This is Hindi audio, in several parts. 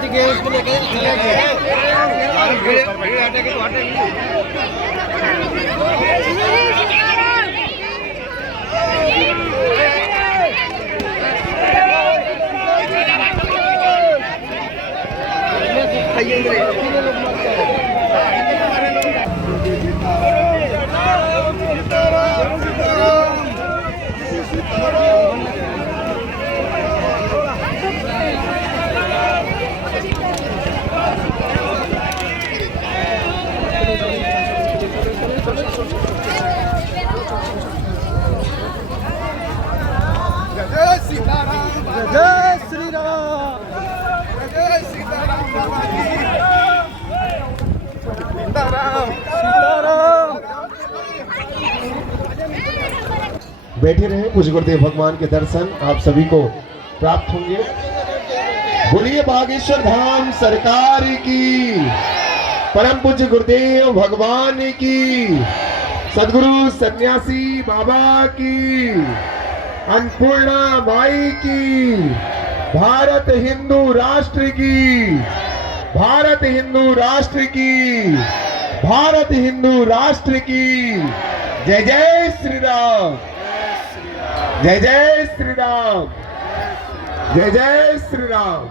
जबरदस्ती के इसको लेके जय श्री राम, जय सीताराम बाबा की, सीताराम सीताराम। बैठे रहे, पूज्य गुरुदेव भगवान के दर्शन आप सभी को प्राप्त होंगे। बोलिए बागेश्वर धाम सरकार की, परम पूज्य गुरुदेव भगवान की, सदगुरु सन्यासी बाबा की, अन्नपूर्णा माई की, भारत हिंदू राष्ट्र की, भारत हिंदू राष्ट्र की, भारत हिंदू राष्ट्र की। जय जय श्री राम, जय जय श्री राम, जय जय श्री राम।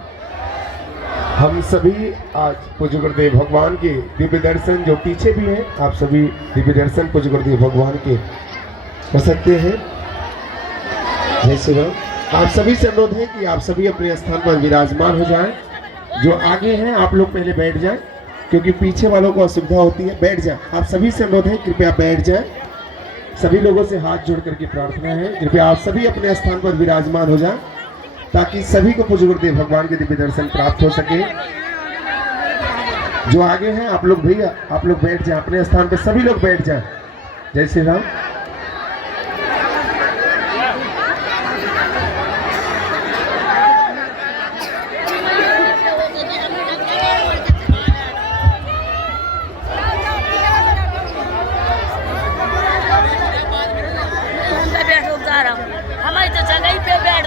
हम सभी आज पूज्य गुरुदेव भगवान के दिव्य दर्शन, जो पीछे भी हैं, आप सभी दिव्य दर्शन पूज्य गुरुदेव भगवान के हो सकते हैं। जय श्री राम। आप सभी से अनुरोध है कि आप सभी अपने स्थान पर विराजमान हो जाएं। जो आगे हैं आप लोग पहले बैठ जाएं, क्योंकि पीछे वालों को असुविधा होती है। बैठ जाएं, आप सभी से अनुरोध है, कृपया बैठ जाएं। सभी लोगों से हाथ जोड़ करके प्रार्थना है, कृपया आप सभी अपने स्थान पर विराजमान हो जाएं, ताकि सभी को पूज्य गुरुदेव भगवान के दिव्य दर्शन प्राप्त हो सके। जो आगे हैं आप लोग भैया, आप लोग बैठ जाएं अपने स्थान पर, सभी लोग बैठ जाएं। जय श्री राम।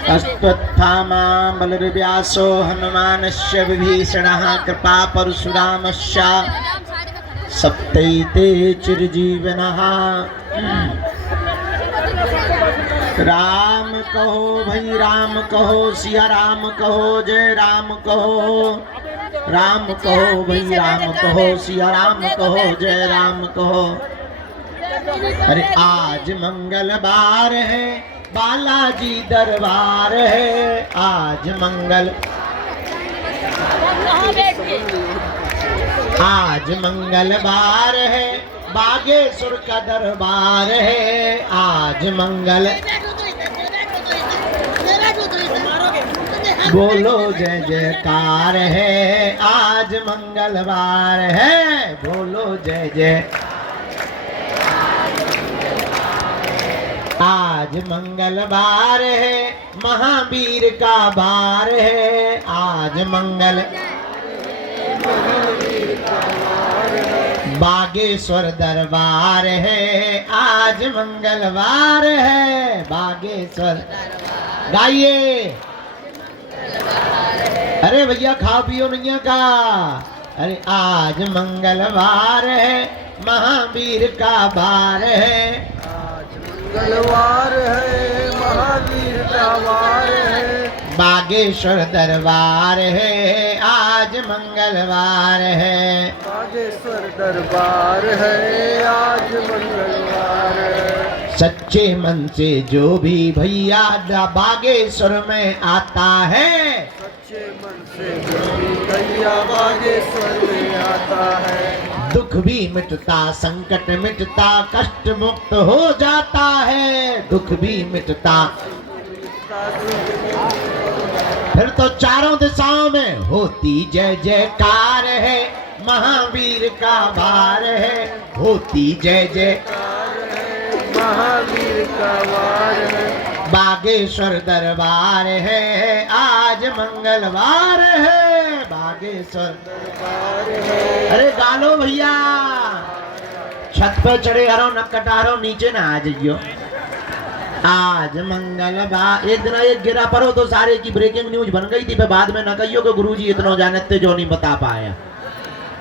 अश्वत्थामा बलर्व्यासो हनुमानस्य विभीषणः कृपा परशुरामस्य सप्तैते चिरजीवनः। राम कहो भाई राम कहो, सिया राम कहो, जय राम कहो। राम कहो भाई राम कहो, सिया राम कहो, जय राम कहो। अरे आज मंगलवार है, बालाजी दरबार है, आज आज मंगलवार है, बागेश्वर का दरबार है, आज बोलो जय जयकार है, आज मंगलवार है, बोलो जय जय। आज मंगलवार है, महावीर का बार है, आज बागेश्वर दरबार है, आज मंगलवार है, बागेश्वर। गाइए, अरे भैया खा पियो नहीं का। अरे आज मंगलवार है, महावीर का बार है, मंगलवार है, महावीर का वार है, बागेश्वर दरबार है, आज मंगलवार है, बागेश्वर दरबार है, आज मंगलवार है। सच्चे मन से जो भी भैया बागेश्वर में आता है, सच्चे मन से जो भी भैया बागेश्वर में आता है, दुख भी मिटता, संकट मिटता, कष्ट मुक्त हो जाता है, दुख भी मिटता। फिर तो चारों दिशाओं में होती जय जयकार है, महावीर का वार है, होती जय जयकार है, महावीर का वार है, बागेश्वर दरबार है, आज मंगलवार है, बागेश्वर दरबार है। अरे गालो भैया, छत पे चढ़े हरो न कटारो, नीचे ना आ जाइयो। आज मंगलवार। एक दिन एक गिरा पड़ो तो सारे की ब्रेकिंग न्यूज बन गई थी, फिर बाद में न कहियो कि गुरुजी इतना जानते जो नहीं बता पाया,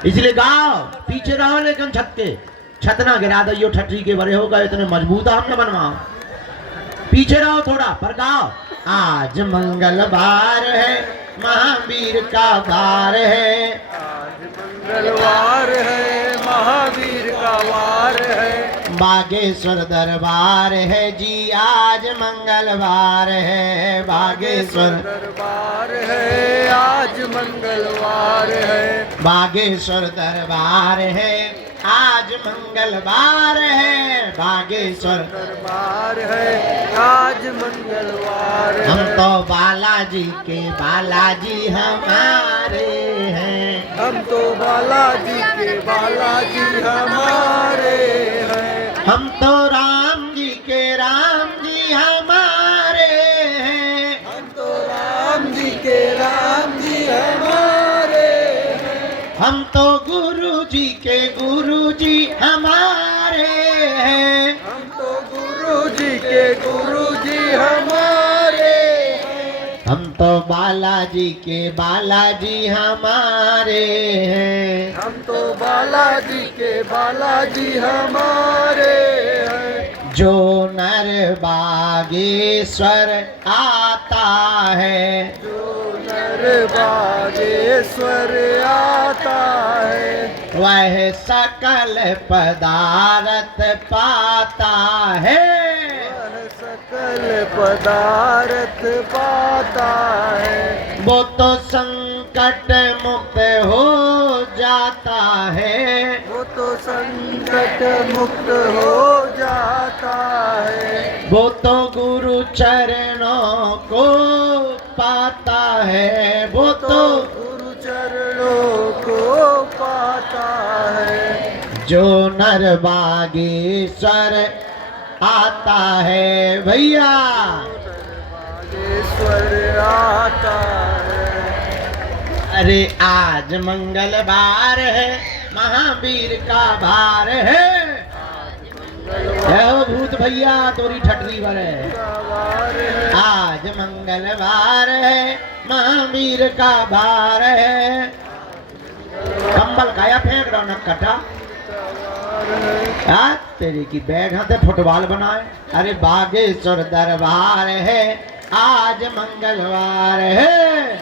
इसलिए गाओ पीछे रहो लेकिन छत ना गिरा दियो, ठटरी के बड़े होगा इतने मजबूत हमने बनवाओ, पीछे रहो थोड़ा पर गाओ। आज मंगलवार है महावीर का वार है, आज मंगलवार है महावीर का वार है, बागेश्वर दरबार है जी आज मंगलवार है, बागेश्वर दरबार है आज मंगलवार है, बागेश्वर दरबार है आज मंगलवार है, बागेश्वर दरबार है आज मंगलवार है। हम तो बालाजी के बालाजी हमारे हैं, हम तो बालाजी के बालाजी हमारे हैं, हम तो राम जी के राम जी हमारे हैं, हम तो राम जी के राम जी हमारे हैं, हम तो गुरु जी के गुरु जी हमारे हैं, हम तो गुरु जी के गुरु जी हमारे हैं, हम तो बालाजी के बालाजी हमारे हैं, हम तो बालाजी के बालाजी हमारे हैं। जो नर बागेश्वर आता है, जो नर बागेश्वर आता है, वह सकल पदार्थ पाता है, वह सकल पदार्थ पाता है, वो तो संकट मुक्त हो जाता है, वो तो संकट मुक्त हो जाता है, वो तो गुरु चरणों को पाता है, वो तो गुरु चरणों को पाता है। जो नर बागेश्वर आता है भैया, बागेश्वर आता है। अरे आज मंगलवार है महावीर का भार है, जय हो भूत भैया तोरी ठटरी पर है, वार है, आज मंगलवार है महावीर का भार है, कंबल काया फेंक रहा नक्कटा यार तेरे की बैग हाथे फुटबॉल बनाए। अरे बागेश्वर दरबार है आज मंगलवार है,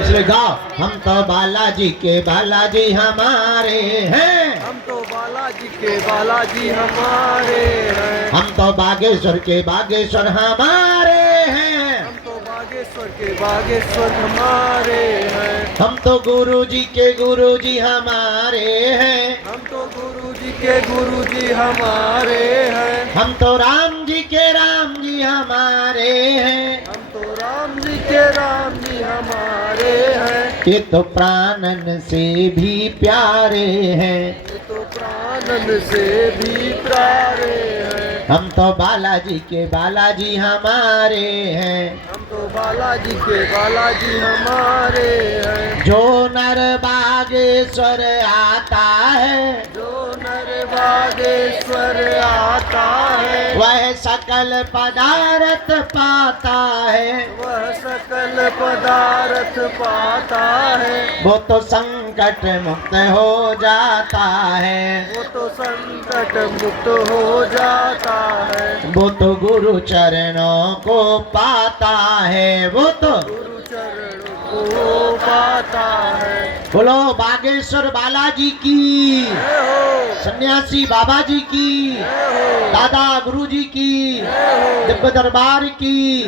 इसलिए गाओ हम तो बालाजी के बालाजी हमारे हैं, हम तो बालाजी के बालाजी हमारे हैं, हम तो बागेश्वर के बागेश्वर हमारे हैं, हम तो बागेश्वर के बागेश्वर हमारे हैं, हम तो गुरु जी के गुरु जी हमारे हैं, हम तो गुरु जी के गुरु जी हमारे हैं, हम तो राम जी के राम जी हमारे हैं, हम तो राम जी के राम जी हमारे हैं, ये तो प्राणन से भी प्यारे हैं, ये तो प्राणन से भी प्यारे हैं, हम तो बालाजी के बालाजी हमारे हैं, हम तो बालाजी के बालाजी हमारे हैं, जो नर बागेश्वर आता है, जो नर बागेश्वर आता है, वह सकल पदार्थ पाता है, वह सकल पदार्थ पाता है, वो तो संकट मुक्त हो जाता है, वो तो संकट मुक्त हो जाता है, वो तो गुरु चरणों को पाता है, वो तो गुरु चरणों को पाता है। बोलो बागेश्वर बालाजी की, जय हो, सन्यासी बाबा जी की, जय हो, दादा गुरु जी की, जय हो, दिव्य दरबार की,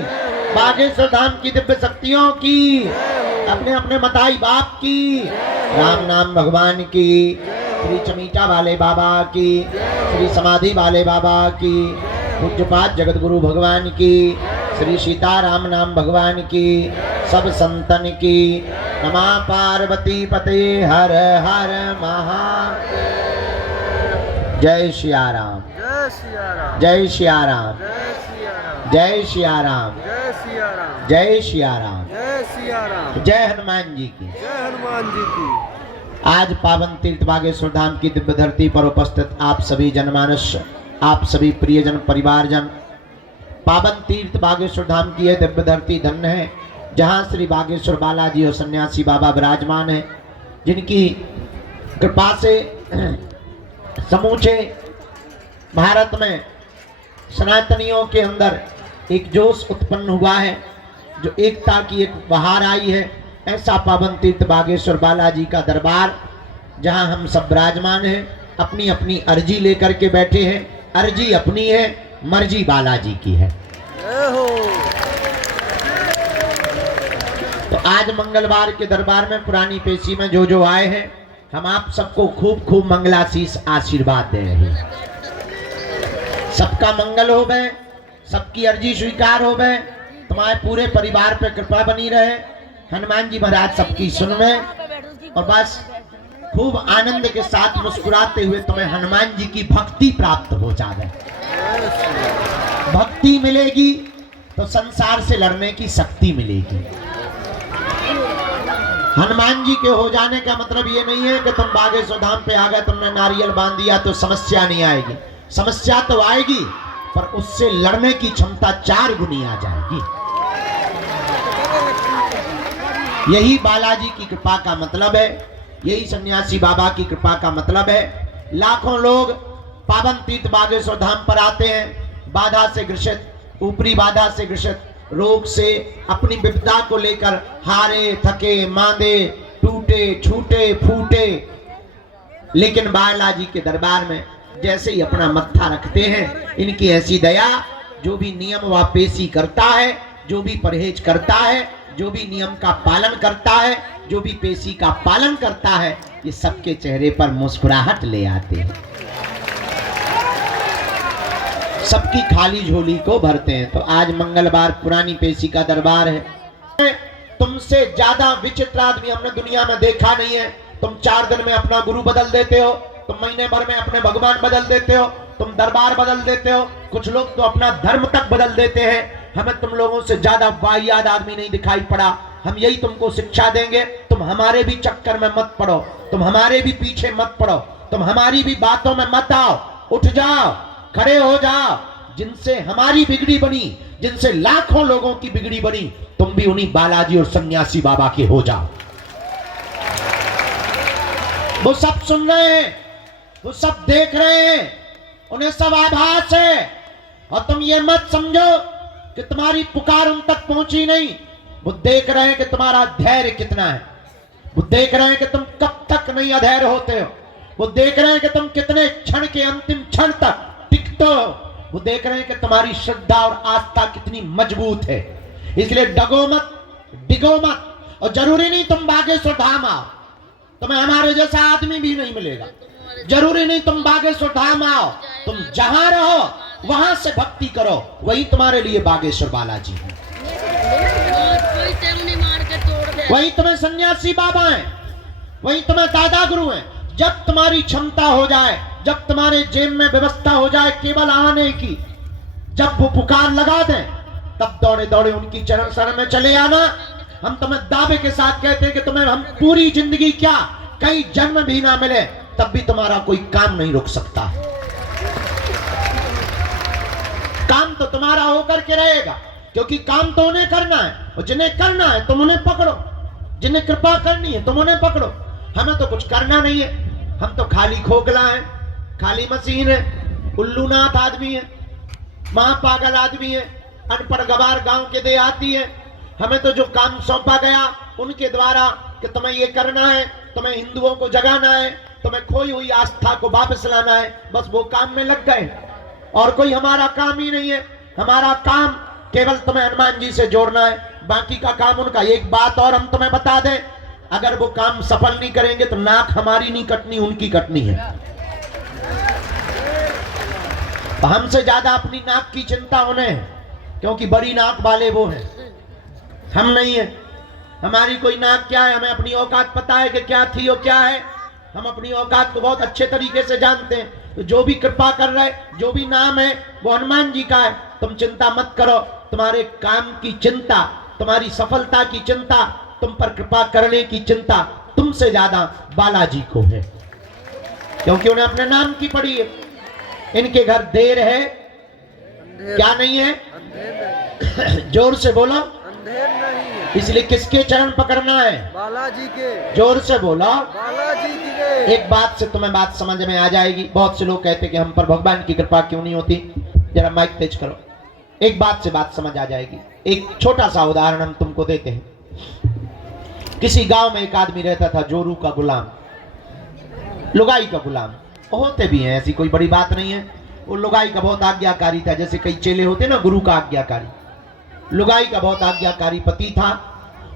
बागेश्वर धाम की दिव्य शक्तियों की, अपने अपने मताई बाप की, राम नाम भगवान की, श्री चमीटा वाले बाबा की, श्री समाधि वाले बाबा की, पूज्यपाद जगत गुरु भगवान की, श्री सीताराम नाम भगवान की, सब संतन की। नमः पार्वती पते हर हर महादेव। जय सिया राम, जय सिया राम, जय सिया राम, जय सिया राम, जय सिया राम, जय सिया राम, जय सिया राम, जय सिया राम, जय हनुमान जी की। जय हनुमान जी की। आज पावन तीर्थ बागेश्वर धाम की दिव्य धरती पर उपस्थित आप सभी जनमानस आप सभी प्रियजन परिवारजन, पावन तीर्थ बागेश्वर धाम की यह दिव्य धरती धन्य है, जहाँ श्री बागेश्वर बालाजी और सन्यासी बाबा विराजमान है, जिनकी कृपा से समूचे भारत में सनातनियों के अंदर एक जोश उत्पन्न हुआ है, जो एकता की एक बहार आई है। ऐसा पावन तीर्थ बागेश्वर बालाजी का दरबार, जहां हम सब विराजमान हैं, अपनी अपनी अर्जी लेकर के बैठे हैं। अर्जी अपनी है, मर्जी बालाजी की है। तो आज मंगलवार के दरबार में पुरानी पेशी में जो जो आए हैं, हम आप सबको खूब खूब मंगलाशीष आशीर्वाद दे रहे हैं। सबका मंगल हो गए, सबकी अर्जी स्वीकार हो गए, तुम्हारे पूरे परिवार पे कृपा बनी रहे, हनुमान जी महाराज सबकी सुनवे, और बस खूब आनंद के साथ मुस्कुराते हुए तुम्हें हनुमान जी की भक्ति प्राप्त हो जाए। भक्ति मिलेगी तो संसार से लड़ने की शक्ति मिलेगी। हनुमान जी के हो जाने का मतलब ये नहीं है कि तुम बागेश्वर धाम पे आ गए, तुमने नारियल बांध दिया तो समस्या नहीं आएगी। समस्या तो आएगी, पर उससे लड़ने की क्षमता 4 गुनी आ जाएगी। यही बालाजी की कृपा का मतलब है, यही सन्यासी बाबा की कृपा का मतलब है। लाखों लोग पावन तीर्थ बागेश्वर धाम पर आते हैं, बाधा से ग्रसित, ऊपरी बाधा से ग्रसित, रोग से, अपनी विपदा को लेकर हारे थके मांदे, टूटे छूटे फूटे, लेकिन बालाजी के दरबार में जैसे ही अपना मत्था रखते हैं, इनकी ऐसी दया, जो भी नियम व पेशी करता है, जो भी परहेज करता है, जो भी नियम का पालन करता है, जो भी पेशी का पालन करता है, ये सबके चेहरे पर मुस्कुराहट ले आते हैं, सबकी खाली झोली को भरते हैं। तो आज मंगलवार पुरानी पेशी का दरबार है। तुमसे ज्यादा विचित्र आदमी हमने दुनिया में देखा नहीं है। तुम 4 दिन में अपना गुरु बदल देते हो, तुम महीने भर में अपने भगवान बदल देते हो, तुम दरबार बदल देते हो, कुछ लोग तो अपना धर्म तक बदल देते हैं। हमें तुम लोगों से ज्यादा वाहियात आदमी नहीं दिखाई पड़ा। हम यही तुमको शिक्षा देंगे, तुम हमारे भी चक्कर में मत पड़ो, तुम हमारे भी पीछे मत पड़ो, तुम हमारी भी बातों में मत आओ। उठ जाओ, खड़े हो जाओ। जिनसे हमारी बिगड़ी बनी, जिनसे लाखों लोगों की बिगड़ी बनी, तुम भी उन्हीं बालाजी और सन्यासी बाबा के हो जाओ। वो सब सुन रहे हैं, वो सब देख रहे हैं, उन्हें सब आभास है। और तुम ये मत समझो कि तुम्हारी पुकार उन तक पहुंची नहीं। वो देख रहे हैं कि तुम्हारा धैर्य कितना है, वो देख रहे हैं कि तुम कब तक नहीं अधैर्य होते हो, वो देख रहे हैं कि तुम कितने क्षण के अंतिम क्षण तक टिकते हो, वो देख रहे हैं कि तुम्हारी श्रद्धा और आस्था कितनी मजबूत है। इसलिए डगो मत, डिगो मत। और जरूरी नहीं तुम बागेश्वर धाम आओ, तुम्हें हमारे जैसा आदमी भी नहीं मिलेगा। जरूरी नहीं तुम बागेश्वर धाम आओ, तुम जहां रहो वहां से भक्ति करो, वही तुम्हारे लिए बागेश्वर बालाजी है, वही तुम्हें सन्यासी बाबा हैं, वही तुम्हें दादा गुरु हैं। जब तुम्हारी क्षमता हो जाए, जब तुम्हारे जेब में व्यवस्था हो जाए केवल आने की, जब वो पुकार लगा दें, तब दौड़े दौड़े उनकी चरण शरण में चले आना। हम तुम्हें दावे के साथ कहते हैं कि तुम्हें हम पूरी जिंदगी क्या, कई जन्म भी ना मिले, तब भी तुम्हारा कोई काम नहीं रुक सकता। काम तो तुम्हारा होकर के रहेगा, क्योंकि काम तो उन्हें करना है, और जिन्हें करना है तुम उन्हें पकड़ो, जिन्हें कृपा करनी है तुम उन्हें पकड़ो। हमें तो कुछ करना नहीं है, हम तो खाली खोखला है, खाली मशीन है, उल्लूनाथ आदमी है, महापागल आदमी है, अनपढ़ गवार गांव के देहाती है। हमें तो जो काम सौंपा गया उनके द्वारा कि तुम्हें ये करना है, तुम्हें हिंदुओं को जगाना है, तुम्हें खोई हुई आस्था को वापस लाना है, बस वो काम में लग गए। और कोई हमारा काम ही नहीं है। हमारा काम केवल तुम्हें हनुमान जी से जोड़ना है, बाकी का काम उनका। एक बात और हम तुम्हें बता दें, अगर वो काम सफल नहीं करेंगे तो नाक हमारी नहीं कटनी, उनकी कटनी है। हमसे ज्यादा अपनी नाक की चिंता उन्हें है, क्योंकि बड़ी नाक वाले वो हैं, हम नहीं है। हमारी कोई नाक क्या है, हमें अपनी औकात पता है कि क्या थी और क्या है। हम अपनी औकात को बहुत अच्छे तरीके से जानते हैं। तो जो भी कृपा कर रहे, जो भी नाम है वो हनुमान जी का है। तुम चिंता मत करो, तुम्हारे काम की चिंता, तुम्हारी सफलता की चिंता, तुम पर कृपा करने की चिंता तुमसे ज्यादा बालाजी को है, क्योंकि उन्हें अपने नाम की पड़ी है। इनके घर देर है, अंधेर क्या नहीं है? अंधेर नहीं, जोर से बोलो। अंधेर नहीं है। इसलिए किसके चरण पकड़ना है? बालाजी के, जोर से बोला। बालाजी के। एक बात से तुम्हें बात समझ में आ जाएगी। बहुत से लोग कहते कि हम पर भगवान की कृपा क्यों नहीं होती। जरा माइक तेज करो। एक बात से बात समझ आ जाएगी। एक छोटा सा उदाहरण हम तुमको देते हैं। किसी गांव में एक आदमी रहता था, जोरू का गुलाम, लुगाई का गुलाम। होते भी हैं, ऐसी कोई बड़ी बात नहीं है। वो लुगाई का बहुत आज्ञाकारी था, जैसे कई चेले होते ना गुरु का आज्ञाकारी। लुगाई का बहुत आज्ञाकारी पति था।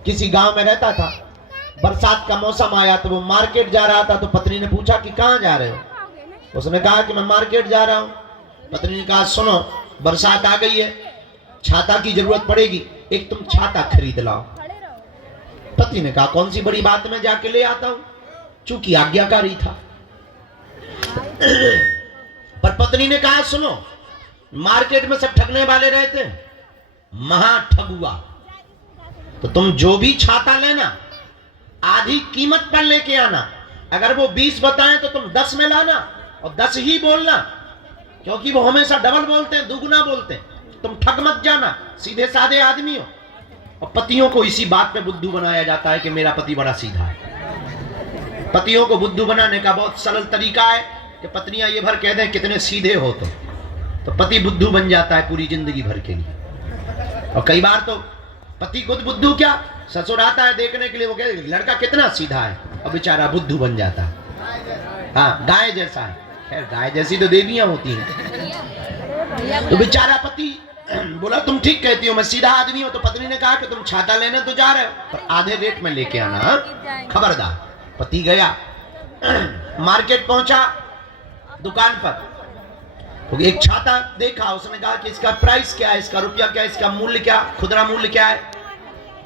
किसी गांव में रहता था। बरसात का मौसम आया तो वो मार्केट जा रहा था। तो पत्नी ने पूछा कि कहाँ जा रहे हो? उसने कहा कि मैं मार्केट जा रहा हूँ। पत्नी ने कहा सुनो, बरसात आ गई है, छाता की जरूरत पड़ेगी, एक तुम छाता खरीद लाओ। पति ने कहा कौन सी बड़ी बात, मैं जाके ले आता हूं। चूंकि आज्ञाकारी था। पर पत्नी ने कहा सुनो, मार्केट में सब ठगने वाले रहते हैं, महा ठगुआ, तो तुम जो भी छाता लेना आधी कीमत पर लेके आना। अगर वो 20 बताएं तो तुम 10 में लाना और 10 ही बोलना, क्योंकि वो हमेशा डबल बोलते हैं, दुगुना बोलते हैं। तुम ठग मत जाना, सीधे साधे आदमी हो। और पतियों को इसी बात पे बुद्धू बनाया जाता है कि मेरा पति बड़ा सीधा है। पतियों को बुद्धू बनाने का बहुत सरल तरीका है कि पत्नियां ये भर कह दें कितने सीधे हो तो पति बुद्धू बन जाता है पूरी जिंदगी भर के लिए। और कई बार तो पति खुद बुद्धू, क्या ससुर आता है देखने के लिए, वो कहते लड़का कितना सीधा है, और बेचारा बुद्धू बन जाता है। हाँ, गाय जैसा है। खैर गाय जैसी तो देवियां होती हैं। तो बेचारा पति बोला तुम ठीक कहती हो, मैं सीधा आदमी हूं। तो पत्नी ने कहा कि तुम छाता लेने तो जा रहे हो, पर आधे रेट में लेके आना, खबरदार। पति गया, मार्केट पहुंचा, दुकान पर तो एक छाता देखा। उसने कहा कि इसका प्राइस क्या है, इसका रुपया क्या है, इसका मूल्य क्या, खुदरा मूल्य क्या है?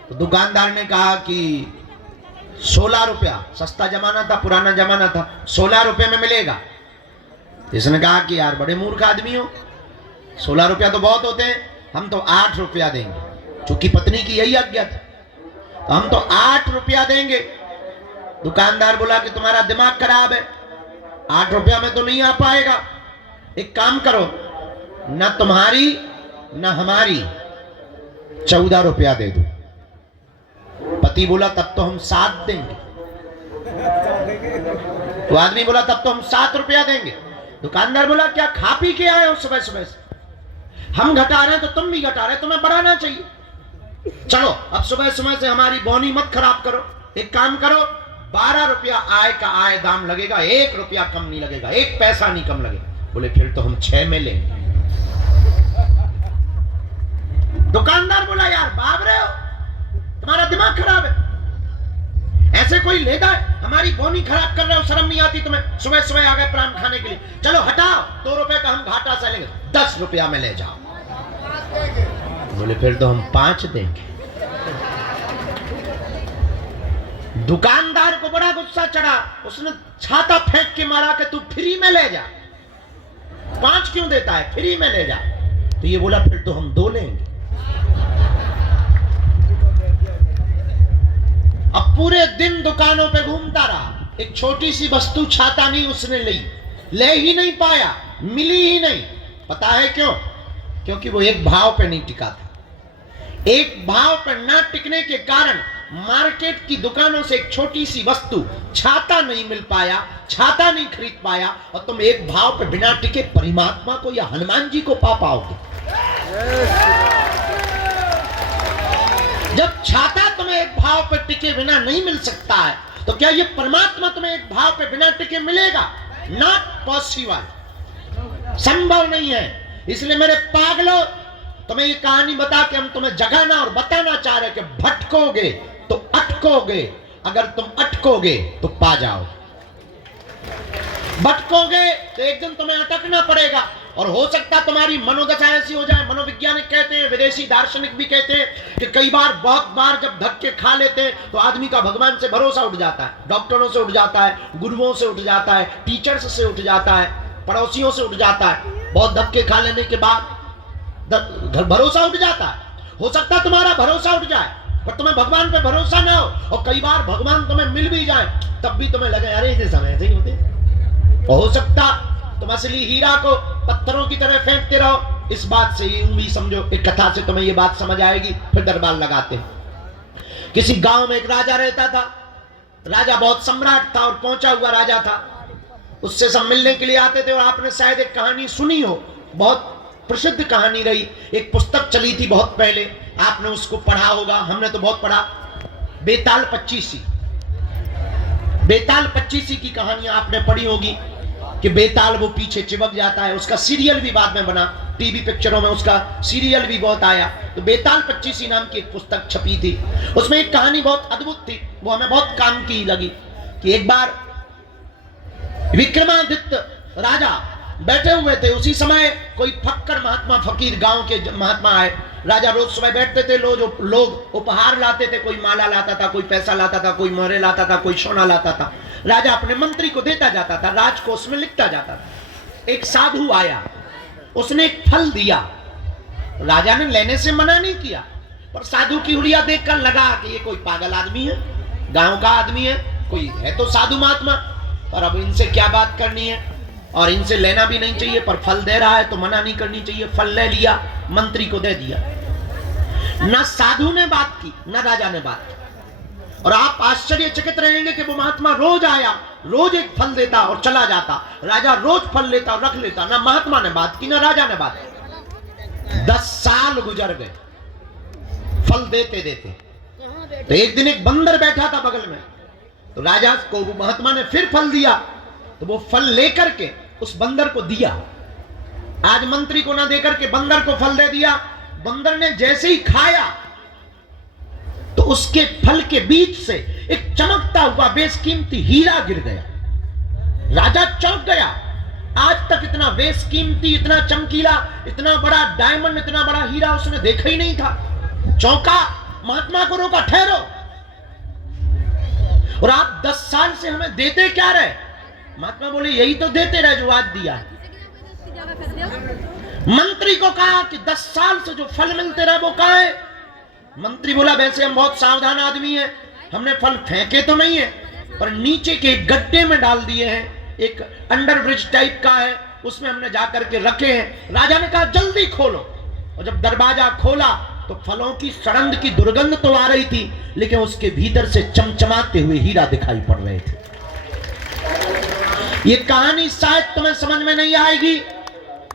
तो दुकानदार ने कहा कि 16 रुपया, सस्ता जमाना था, पुराना जमाना था, 16 रुपये में मिलेगा। इसने कहा कि यार बड़े मूर्ख आदमी हो, 16 रुपया तो बहुत होते हैं, हम तो 8 रुपया देंगे। चूंकि पत्नी की यही आज्ञा थी, तो हम तो 8 रुपया देंगे। दुकानदार बोला कि तुम्हारा दिमाग खराब है, 8 रुपया में तो नहीं आ पाएगा। एक काम करो, न तुम्हारी न हमारी 14 रुपया दे दो। पति बोला तब तो हम 7 देंगे। तो आदमी बोला तब तो हम 7 रुपया देंगे। दुकानदार बोला क्या खा पी के आए हो सुबह सुबह से? हम घटा रहे हैं तो तुम भी घटा रहे, तुम्हें बढ़ाना चाहिए। चलो अब सुबह सुबह से हमारी बोनी मत खराब करो। एक काम करो, 12 रुपया आय का आय दाम लगेगा, 1 रुपया कम नहीं लगेगा, 1 पैसा नहीं कम लगेगा। बोले फिर तो हम 6 में लेंगे। दुकानदार बोला यार बाप रे हो, तुम्हारा दिमाग खराब है, ऐसे कोई लेता है? हमारी बोनी खराब कर रहे हो, शर्म नहीं आती तुम्हें? सुबह सुबह आ गए प्राण खाने के लिए। चलो हटाओ, 2 रुपए का हम घाटा से लेंगे, 10 रुपया में ले जाओ। बोले फिर तो हम 5 देंगे। दुकानदार को बड़ा गुस्सा चढ़ा, उसने छाता फेंक के मारा कि तू फ्री में ले जा, 5 क्यों देता है, फ्री में ले जा। तो ये बोला फिर तो हम 2 लेंगे। अब पूरे दिन दुकानों पे घूमता रहा, एक छोटी सी वस्तु छाता नहीं उसने ले ही नहीं पाया, मिली ही नहीं। पता है क्यों? क्योंकि वो एक भाव पे नहीं टिका था। एक भाव पर ना टिकने के कारण मार्केट की दुकानों से एक छोटी सी वस्तु छाता नहीं मिल पाया, छाता नहीं खरीद पाया। और तुम एक भाव पे बिना टिके परमात्मा को या हनुमान जी को पा पाओगे। जब छाता तुम्हें एक भाव पर टिके बिना नहीं मिल सकता है, तो क्या ये परमात्मा तुम्हें एक भाव पे बिना टिके मिलेगा? नॉट पॉसिबल, संभव नहीं है। इसलिए मेरे पागलों, तुम्हें ये कहानी बता के हम तुम्हें जगाना और बताना चाह रहे कि भटकोगे तो अटकोगे, अगर तुम अटकोगे तो पा जाओ। भटकोगे तो एक दिन तुम्हें अटकना पड़ेगा, और हो सकता तुम्हारी मनोदशा ऐसी हो जाए। मनोवैज्ञानिक कहते हैं, विदेशी दार्शनिक भी कहते हैं कि कई बार, बहुत बार जब धक्के खा लेते हैं तो आदमी का भगवान से भरोसा उठ जाता है, डॉक्टरों से उठ जाता है, गुरुओं से उठ जाता है, टीचर्स से उठ जाता है, पड़ोसियों से उठ जाता है। बहुत धक्के खा लेने के बाद भरोसा उठ जाता है। हो सकता है तुम्हारा भरोसा उठ जाए, पर तुम्हें भगवान पे भरोसा ना हो। और कई बार भगवान तुम्हें मिल भी जाए, तब भी तुम्हें लगे अरे ये समय ऐसे ही होते। हो सकता तुम असली हीरा को पत्थरों की तरह फेंकते रहो। इस बात से यूं भी समझो, एक कथा से तुम्हें ये बात समझ आएगी, फिर दरबार लगाते हैं। किसी गांव में एक राजा रहता था। राजा बहुत सम्राट था और पहुंचा हुआ राजा था। उससे सब मिलने के लिए आते थे। और आपने शायद एक कहानी सुनी हो, बहुत प्रसिद्ध कहानी रही, एक पुस्तक चली थी बहुत पहले, आपने उसको पढ़ा होगा, हमने तो बहुत पढ़ा, बेताल पच्चीसी। बेताल पच्चीसी की कहानी आपने पढ़ी होगी कि बेताल वो पीछे चिपक जाता है। उसका सीरियल भी बाद में बना, टीवी पिक्चरों में उसका सीरियल भी बहुत आया। तो बेताल पच्चीसी नाम की एक पुस्तक छपी थी। उसमें एक कहानी बहुत अद्भुत थी, वो हमें बहुत काम की लगी कि एक बार विक्रमादित्य राजा बैठे हुए थे। उसी समय कोई फक्कर महात्मा, फकीर गांव के महात्मा आए। राजा रोज सुबह बैठते थे, लोग उपहार लाते थे, कोई माला लाता था, कोई पैसा लाता था, कोई मोहरे लाता था, कोई सोना लाता था। राजा अपने मंत्री को देता जाता था, राजकोष में लिखता जाता था। एक साधु आया, उसने एक फल दिया। राजा ने लेने से मना नहीं किया, पर साधु की हुलिया देखकर लगा कि ये कोई पागल आदमी है, गांव का आदमी है, कोई है तो साधु महात्मा, पर अब इनसे क्या बात करनी है, और इनसे लेना भी नहीं चाहिए, पर फल दे रहा है तो मना नहीं करनी चाहिए। फल ले लिया, मंत्री को दे दिया। ना साधु ने बात की, ना राजा ने बात की। और आप आश्चर्यचकित रहेंगे कि वो महात्मा रोज आया, रोज एक फल देता और चला जाता। राजा रोज फल लेता और रख लेता। ना महात्मा ने बात की, ना राजा ने बात की। 10 साल गुजर गए फल देते देते। तो एक दिन एक बंदर बैठा था बगल में। तो राजा को वो महात्मा ने फिर फल दिया, तो वो फल लेकर के उस बंदर को दिया। आज मंत्री को ना देकर के बंदर को फल दे दिया। बंदर ने जैसे ही खाया तो उसके फल के बीच से एक चमकता हुआ बेशकीमती हीरा गिर गया। राजा चौंक गया। आज तक इतना बेशकीमती, इतना चमकीला, इतना बड़ा डायमंड, इतना बड़ा हीरा उसने देखा ही नहीं था। चौंका, महात्मा को रोका, ठहरो, और आप 10 साल से हमें देते क्या रहे? महात्मा बोले यही तो देते रहे जो आज दिया। मंत्री को कहा कि 10 साल से जो फल मिलते रहे वो कहां है? मंत्री बोला वैसे हम बहुत सावधान आदमी हैं, हमने फल फेंके तो नहीं है, पर नीचे के गड्ढे में डाल दिए हैं, एक अंडर ब्रिज टाइप का है, उसमें हमने जाकर के रखे हैं। राजा ने कहा जल्दी खोलो। और जब दरवाजा खोला तो फलों की सड़ंद की दुर्गंध तो आ रही थी, लेकिन उसके भीतर से चमचमाते हुए हीरा दिखाई पड़ रहे थे। ये कहानी शायद तुम्हें समझ में नहीं आएगी,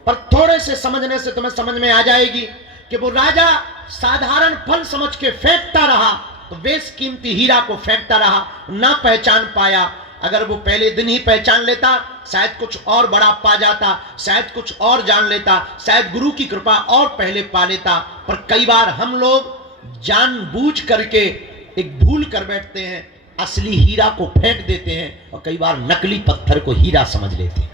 पर थोड़े से समझने से तुम्हें समझ में आ जाएगी कि वो राजा साधारण फल समझ के फेंकता रहा, तो बेशकीमती हीरा को फेंकता रहा, ना पहचान पाया। अगर वो पहले दिन ही पहचान लेता, शायद कुछ और बड़ा पा जाता, शायद कुछ और जान लेता, शायद गुरु की कृपा और पहले पा लेता। पर कई बार हम लोग जानबूझ करके एक भूल कर बैठते हैं, असली हीरा को फेंक देते हैं, और कई बार नकली पत्थर को हीरा समझ लेते हैं।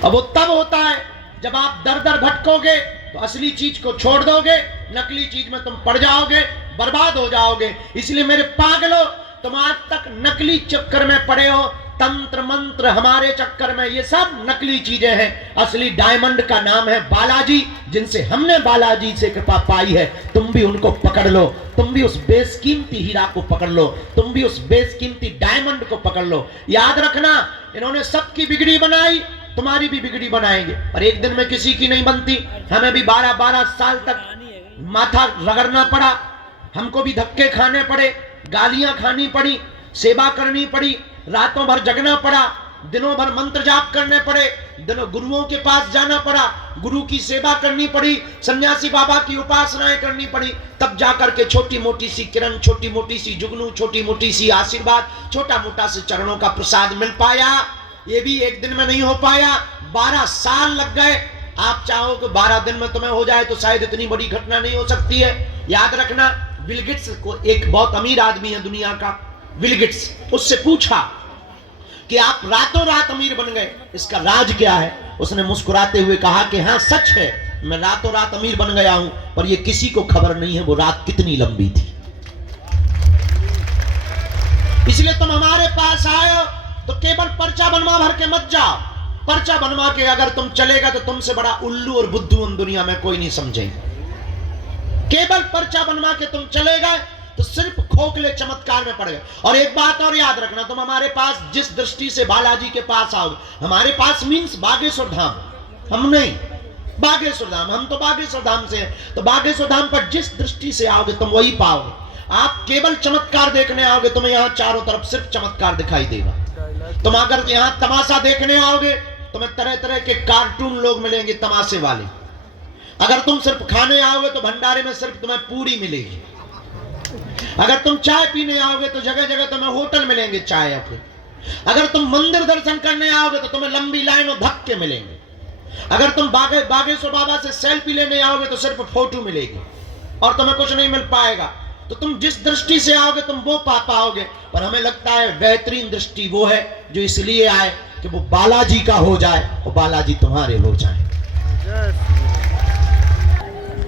अब वो तब होता है जब आप दर दर भटकोगे तो असली चीज को छोड़ दोगे, नकली चीज में तुम पड़ जाओगे, बर्बाद हो जाओगे। इसलिए मेरे पागलों, तुम आज तक नकली चक्कर में पड़े हो, तंत्र मंत्र हमारे चक्कर में, ये सब नकली चीजें हैं। असली डायमंड का नाम है बालाजी, जिनसे हमने बालाजी से कृपा पाई है। तुम भी उनको पकड़ लो, तुम भी उस बेशकीमती हीरा को पकड़ लो, तुम भी उस बेशकीमती डायमंड को पकड़ लो। याद रखना, इन्होंने सबकी बिगड़ी बनाई, तुम्हारी भी बिगड़ी बनाएंगे, पर एक दिन में किसी की नहीं बनती। हमें भी 12-12 साल तक माथा रगड़ना पड़ा, हमको भी धक्के खाने पड़े, गालियां खानी पड़ी, सेवा करनी पड़ी, रातों भर जगना पड़ा, दिनों भर मंत्र जाप करने पड़े, दिनों गुरुओं के पास जाना पड़ा, गुरु की सेवा करनी पड़ी, सन्यासी बाबा की उपासनाएं करनी पड़ी, तब जाकर के छोटी मोटी सी किरण, छोटी मोटी सी जुगनू, छोटी मोटी सी आशीर्वाद, छोटा मोटा से चरणों का प्रसाद मिल पाया। ये भी एक दिन में नहीं हो पाया, 12 साल लग गए। आप चाहो कि 12 दिन में तुम्हें हो जाए तो शायद इतनी बड़ी घटना नहीं हो सकती है। याद रखना, बिल गेट्स को, एक बहुत अमीर आदमी है दुनिया का, बिल गेट्स, उससे पूछा कि आप रातों रात अमीर बन गए, इसका राज क्या है? उसने मुस्कुराते हुए कहा कि हाँ सच है, मैं रातों रात अमीर बन गया हूं, पर ये किसी को खबर नहीं है वो रात कितनी लंबी थी। इसलिए तुम हमारे पास आए हो तो केवल पर्चा बनवा भर के मत जाओ। पर्चा बनवा के अगर तुम चलेगा तो तुमसे बड़ा उल्लू और बुद्धू हम दुनिया में कोई नहीं समझेंगे। केवल पर्चा बनवा के तुम चलेगा तो सिर्फ खोखले चमत्कार में पड़ गए। और एक बात और याद रखना, तुम हमारे पास जिस दृष्टि से बालाजी के पास आओगे, हमारे पास मीन्स बागेश्वर धाम, हम नहीं बागेश्वर धाम, हम तो बागेश्वर धाम से हैं। तो बागेश्वर धाम पर जिस दृष्टि से आओगे तुम वही पाओगे। आप केवल चमत्कार देखने आओगे, तुम्हें यहाँ चारों तरफ सिर्फ चमत्कार दिखाई देगा। तुम अगर यहाँ तमाशा देखने आओगे, तुम्हें तरह तरह के कार्टून लोग मिलेंगे तमाशे वाले। अगर तुम सिर्फ खाने आओगे तो भंडारे में सिर्फ तुम्हें पूरी मिलेगी। अगर तुम चाय पीने आओगे तो जगह जगह तुम्हें होटल मिलेंगे चाय के। अगर तुम मंदिर दर्शन करने आओगे तो तुम्हें लंबी लाइन और धक्के मिलेंगे। अगर तुम बागेश्वर बाबा से सेल्फी लेने आओगे तो सिर्फ फोटो मिलेगी और तुम्हें कुछ नहीं मिल पाएगा। तो तुम जिस दृष्टि से आओगे तुम वो पा पाओगे। पर हमें लगता है बेहतरीन दृष्टि वो है जो इसलिए आए कि वो बालाजी का हो जाए और बालाजी तुम्हारे हो जाए।